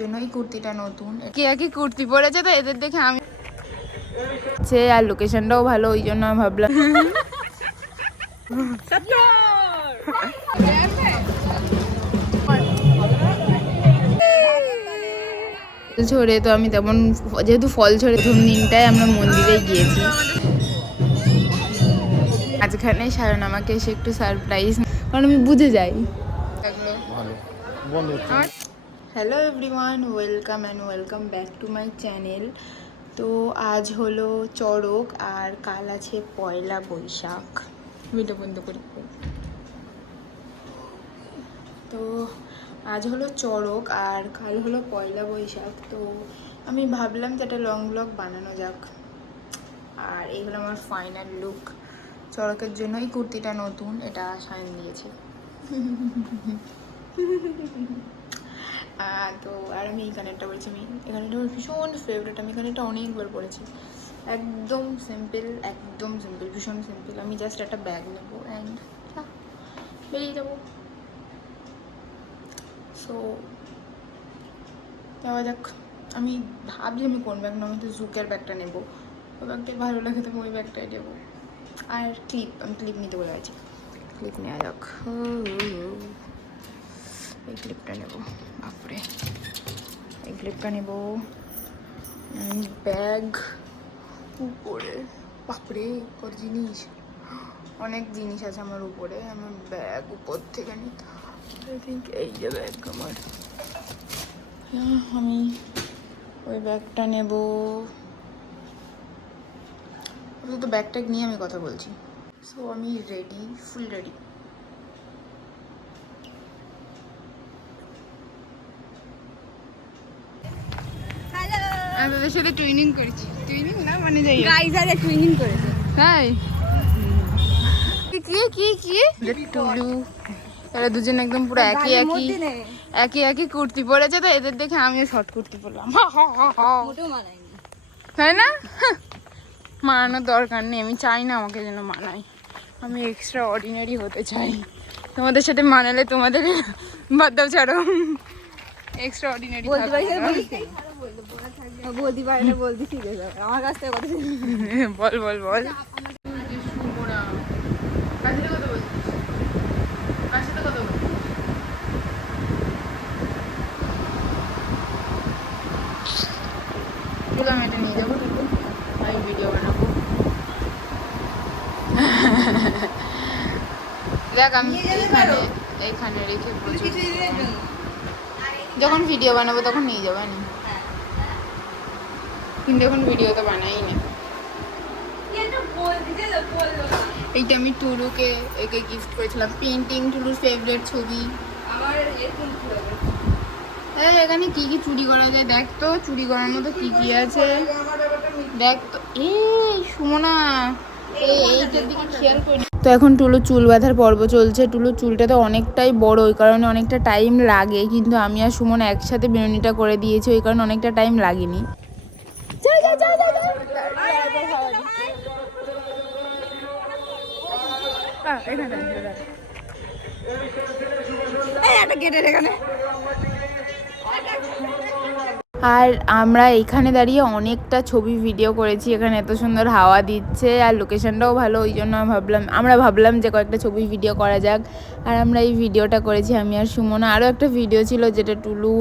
জন্যই কুর্তিটা নতুন, কি একই কুর্তি পরেছে তো এদের দেখে আমি আর লোকেশনটাও ভালো, ওই জন্য আমি ভাবলাম ঝরে তো আমি তেমন, যেহেতু ফল ঝরে প্রথম দিনটায় আমরা মন্দিরে গিয়েছি। মাঝখানে সায়ন আমাকে এসে একটু সারপ্রাইজ, কারণ আমি বুঝে যাই। Hello everyone, welcome back to my channel. তো আজ হলো চড়ক আর কাল আছে পয়লা বৈশাখ। ভিডিও বন্ধ করি। তো আজ হলো চড়ক আর কাল হলো পয়লা বৈশাখ। তো আমি ভাবলাম যে একটা লং ব্লগ বানানো যাক, আর এই হলো আমার ফাইনাল লুক। চড়কের জন্য এই কুর্তিটা নতুন, এটা সায়ন দিয়েছে। তো আর আমি এই কানেরটা পরেছি, আমি এই কানেরটা আমার ভীষণ ফেভারিট, আমি কানেরটা অনেকবার পরেছি। একদম সিম্পল, ভীষণ সিম্পল। আমি জাস্ট একটা ব্যাগ নেবো অ্যান্ড বেরিয়ে যাবো। সো যাওয়া যাক। আমি ভাবছি আমি কোন ব্যাগ নেবো, আমি তো জুকের ব্যাগটা নেবো, ওই ব্যাগটাই ভালো লাগে, তো আমি ওই ব্যাগটাই নেবো। আর আমি ক্লিপ নিতে বলে গেছি, ক্লিপ নেওয়া যাক। এই ক্লিপটা নেবো, বাপরে এই ক্লিপটা নেবো। ব্যাগ উপরে, বাপরে কত জিনিস, অনেক জিনিস আছে আমার উপরে। আমার ব্যাগ উপর থেকে নিতে, আই থিঙ্ক এই যে ব্যাগ আমার, আমি ওই ব্যাগটা নেব। তো ব্যাগটা নিয়ে আমি কথা বলছি। সো আমি রেডি, ফুল রেডি। আমি তোদের সাথে টুইনিং করেছি, টুইনিং না মানে যাই গাইস, আরে টুইনিং করেছে তাই। কি টুলু এরা দুজন একদম পুরো একই কুর্তি পরেছে, তো এদের দেখে আমিও শর্ট কুর্তি পরলাম। তাই না? মানানোর দরকার নেই, আমি চাই না আমাকে যেন মানাই, আমি এক্সট্রা অর্ডিনারি হতে চাই। তোমাদের সাথে মানালে তোমাদের বাদ দাও, ছাড়ো, এক্সট্রা অর্ডিনারি বল। আমি এটা নিয়ে যাবো, আমি ভিডিও বানাবো। দেখ আমি এইখানে রেখে যখন ভিডিও বানাবো তখন নিয়ে যাবো নি, কিন্তু এখন ভিডিও তো বানাই না। এইটা আমি টুলুকে একে গিফট করেছিলাম, পেন্টিং, টুলুর ফেভারিট ছবি। হ্যাঁ, এখানে কি কি চুরি করা যায় দেখ তো, চুরি করার মতো কি কি আছে দেখ তো। এই সুমনা, এইটার দিকে খেয়াল করি। তো এখন টুলু চুল বাঁধার পর্ব চলছে। টুলু চুলটা তো অনেকটাই বড়, ওই কারণে অনেকটা টাইম লাগে, কিন্তু আমি আর সুমন একসাথে বেনুনিটা করে দিয়েছি, ওই কারণে অনেকটা টাইম লাগেনি। আর আমরা এখানে দাঁড়িয়ে অনেকটা ছবি ভিডিও করেছি, এখানে এত সুন্দর হাওয়া দিচ্ছে আর লোকেশনটাও ভালো, ওই জন্য আমরা ভাবলাম যে কয়েকটা ছবি ভিডিও করা যাক। আর আমরা এই ভিডিওটা করেছি আমি আর সুমনা। আরও একটা ভিডিও ছিল যেটা টুলু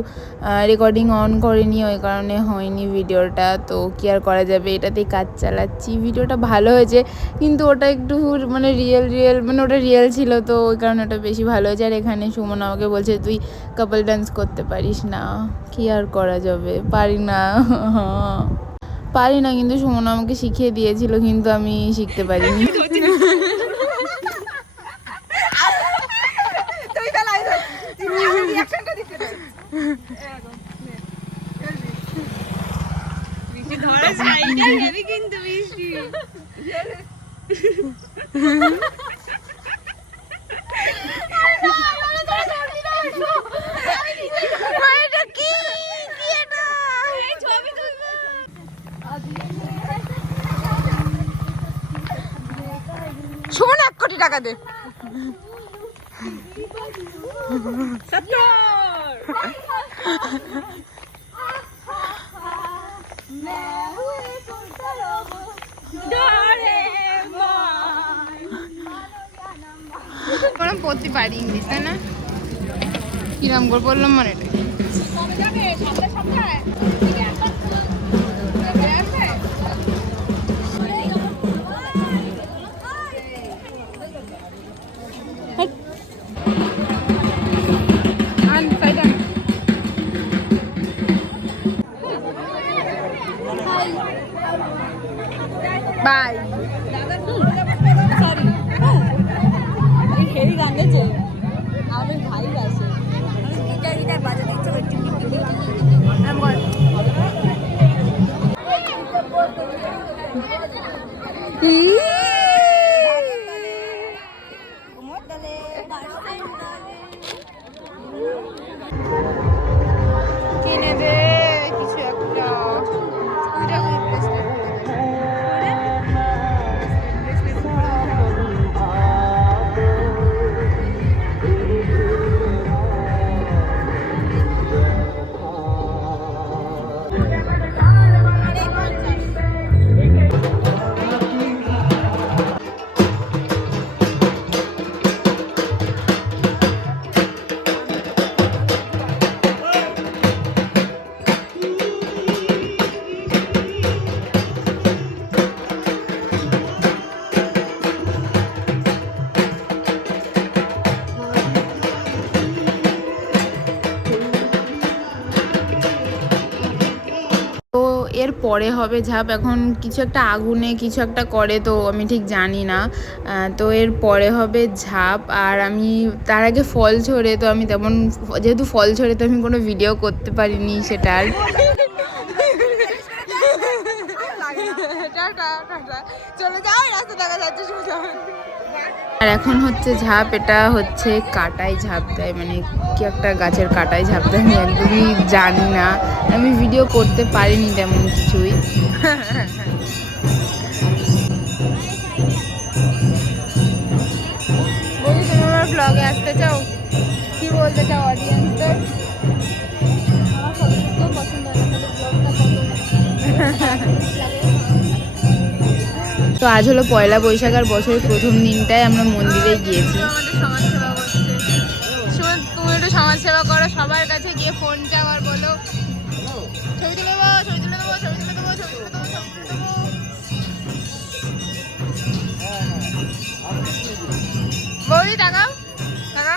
রেকর্ডিং অন করেনি, ওই কারণে হয়নি ভিডিওটা, তো কি আর করা যাবে, এটাতেই কাজ চালাচ্ছি। ভিডিওটা ভালো হয়েছে, কিন্তু ওটা একটু মানে রিয়েল মানে ওটা রিয়েল ছিল, তো ওই কারণে ওটা বেশি ভালো হয়েছে। আর এখানে সুমনা আমাকে বলছে তুই কাপল ডান্স করতে পারিস না, কি আর করা যাবে, পারি না, কিন্তু সুমনা আমাকে শিখিয়ে দিয়েছিল, কিন্তু আমি শিখতে পারিনি। সুমন 1 কোটি টাকা দে। আমি পড়তে পারি ইংলিশ, তাই না? কিরম করে বললাম মানে বাই। হেভি গান গেছে আমাদের ভাই আছে গিটার গিটার বাজাতে ইচ্ছে করছে কিনে দে কিছু একটা। তো এর পরে হবে ঝাঁপ। এখন কিছু একটা আগুনে কিছু একটা করে, তো আমি ঠিক জানি না। তো এর পরে হবে ঝাঁপ। আর আমি তার আগে ফল ছড়ে, তো আমি তেমন যেহেতু ফল ছড়ে তো আমি কোনো ভিডিও করতে পারিনি সেটার। আর এখন হচ্ছে ঝাঁপ, এটা হচ্ছে কাটায় ঝাঁপ দেয়, মানে কি একটা গাছের কাটায় ঝাঁপ দেয়, আমি একদমই জানি না, আমি ভিডিও করতে পারিনি তেমন কিছুই। বলি তুমি আমার ব্লগে আসতে চাও? কি বলতে চাও অডিয়েন্সদের? আমার সবথেকে পছন্দ হয় না ব্লগটা তো আজ হলো পয়লা বৈশাখ, আর বছরের প্রথম দিনটায় আমরা মন্দিরে গিয়েছি। আমাদের সমাজ সেবা করছে। তুমি একটু সমাজ সেবা করো, সবার কাছে গিয়ে ফোন চাও আর বলো ছবি তুলে দেবো, ছবি তুলে দেবো, ছবি তুলে দেবো, ছবি তুলে দেবো, ছবি তুলে দেবো। বৌদি টাকাও টাকা।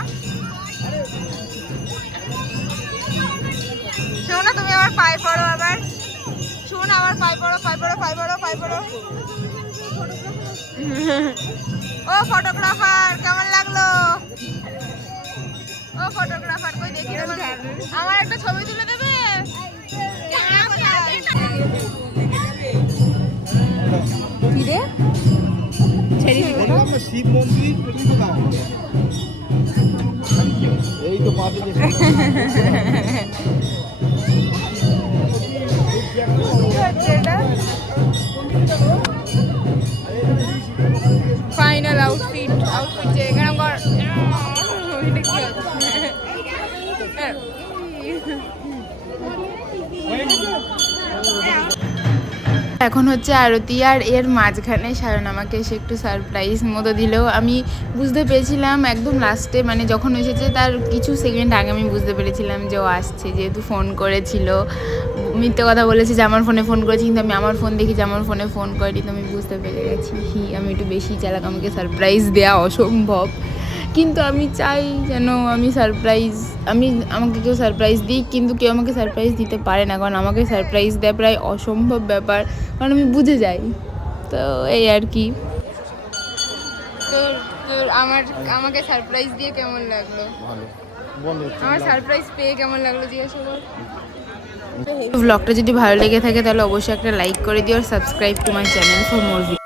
শোনো তুমি আমার পায়ে পড়ো, আবার শোন আমার পায়ে পড়ো, পায়ে পড়ো, পায়ে পড়ো, পায়ে পড়ো। ও ফটোগ্রাফার কেমন লাগলো? ও ফটোগ্রাফার কই দেখি আমার একটা ছবি তুলে দেবে? কি রে ছেড়ে দিবে না? শিব মন্দির এই তো পাবে ফাইনাল আউটফিট যে এখানে এটা কি হচ্ছে? এখন হচ্ছে আরতি, আর এর মাঝখানে সায়ন আমাকে এসে একটু সারপ্রাইজ মতো দিলেও আমি বুঝতে পেরেছিলাম একদম লাস্টে, মানে যখন এসেছে তার কিছু সেকেন্ড আগে আমি বুঝতে পেরেছিলাম যে ও আসছে, যেহেতু ফোন করেছিল। মিথ্যে কথা বলেছে যে আমার ফোনে ফোন করেছি, কিন্তু আমি আমার ফোন দেখি যে আমার ফোনে ফোন করিনি, তো আমি বুঝতে পেরে গেছি আমি একটু বেশি চালাক, আমাকে সারপ্রাইজ দেওয়া অসম্ভব। কিন্তু আমি চাই যেন আমাকে কেউ সারপ্রাইজ দিই, কিন্তু কেউ আমাকে সারপ্রাইজ দিতে পারে না, কারণ আমাকে সারপ্রাইজ দেওয়া প্রায় অসম্ভব ব্যাপার, কারণ আমি বুঝে যাই। তো এই আর কি। তোর আমাকে সারপ্রাইজ দিয়ে কেমন লাগলো? আমার সারপ্রাইজ পেয়ে কেমন লাগলো জিজ্ঞাসা কর। ব্লগটা যদি ভালো লেগে থাকে তাহলে অবশ্যই একটা লাইক করে দিও, আর subscribe to my channel for more video.